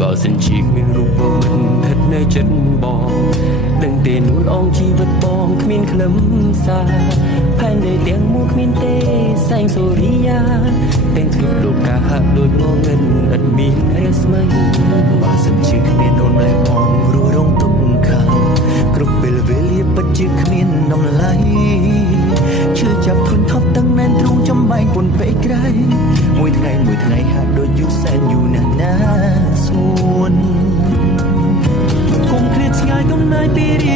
បើសិនជាគ្មានរូបបងមិនស្ថិតនៅចិត្តបងដឹងទេនួនអងជីវិតបងគ្មានខ្លឹមសារផែនដីទាំងមូលគ្មានទេសែងសូរិយាទាំងគ្រប់លោកកាហាក់ដូចងងឹតឥតមានរាស្មីបើសិនជាគ្មានអូនម្លេះបងរួរងទុកខាងគ្រប់ពេលវេលាពិតជាគ្មានតម្លៃឈឺចាប់ធន់ថប់ទាំងណែនទ្រូងចំបែងពុនពេកក្រៃមួយថ្ងៃហាក់ដូចយូរសែនយូរណាស់ណាស្ងួនគុំឃ្លាតឆ្ងាយកំណាយពីរី